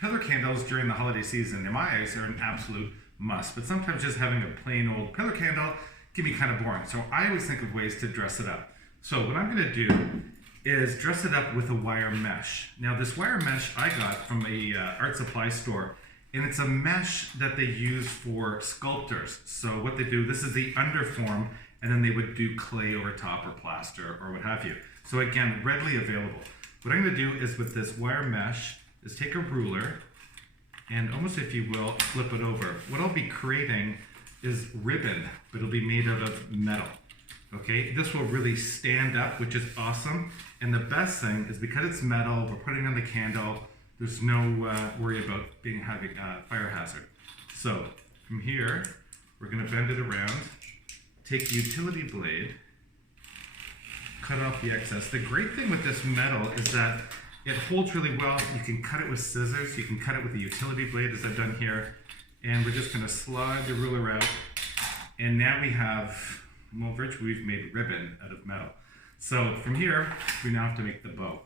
pillar candles during the holiday season, in my eyes, are an absolute must. But sometimes just having a plain old pillar candle can be kind of boring. So I always think of ways to dress it up. So what I'm going to do is dress it up with a wire mesh. Now this wire mesh I got from a art supply store, and it's a mesh that they use for sculptors. So what they do, this is the underform, and then they would do clay over top or plaster or what have you. So again, readily available. What I'm going to do is with this wire mesh is take a ruler and almost, if you will, flip it over. What I'll be creating is ribbon, but it'll be made out of metal. Okay, this will really stand up, which is awesome. And the best thing is because it's metal, we're putting on the candle, there's no worry about having a fire hazard. So from here, we're gonna bend it around, take the utility blade, cut off the excess. The great thing with this metal is that it holds really well. You can cut it with scissors, you can cut it with a utility blade as I've done here. And we're just gonna slide the ruler out. And now we have, well, virtually we've made ribbon out of metal. So from here, we now have to make the bow.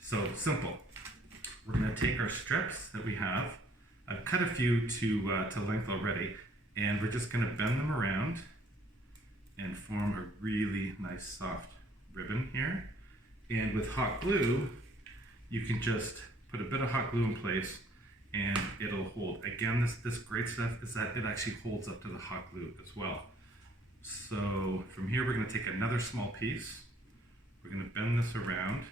So simple. We're gonna take our strips that we have. I've cut a few to length already, and we're just gonna bend them around and form a really nice soft ribbon here. And with hot glue, you can just put a bit of hot glue in place and it'll hold. Again, this great stuff is that it actually holds up to the hot glue as well. So from here, we're gonna take another small piece. We're gonna bend this around,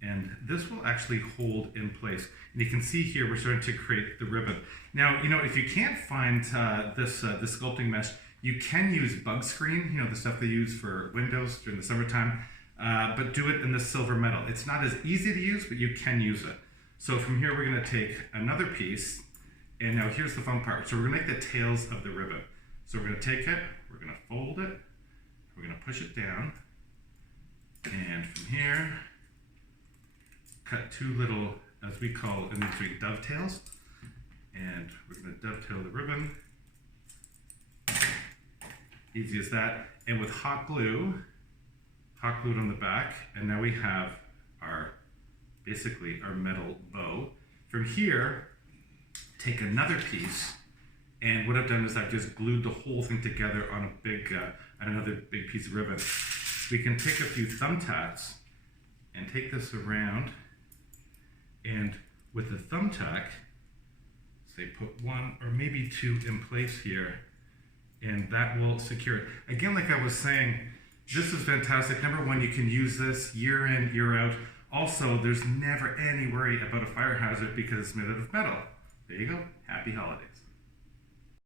and this will actually hold in place. And you can see here, we're starting to create the ribbon. Now, you know, if you can't find this sculpting mesh, you can use bug screen, you know, the stuff they use for windows during the summertime, but do it in the silver metal. It's not as easy to use, but you can use it. So from here, we're gonna take another piece, and now here's the fun part. So we're gonna make the tails of the ribbon. So we're gonna take it, we're gonna fold it, we're gonna push it down, and from here, cut two little, as we call in the industry, dovetails, and we're gonna dovetail the ribbon. Easy as that. And with hot glued on the back, and now we have basically our metal bow. From here, take another piece, and what I've done is I've just glued the whole thing together on another big piece of ribbon. We can take a few thumbtacks and take this around, and with the thumbtack, say put one or maybe two in place here, and that will secure it. Again, like I was saying, this is fantastic. Number one, you can use this year in, year out. Also, there's never any worry about a fire hazard because it's made out of metal. There you go. Happy holidays.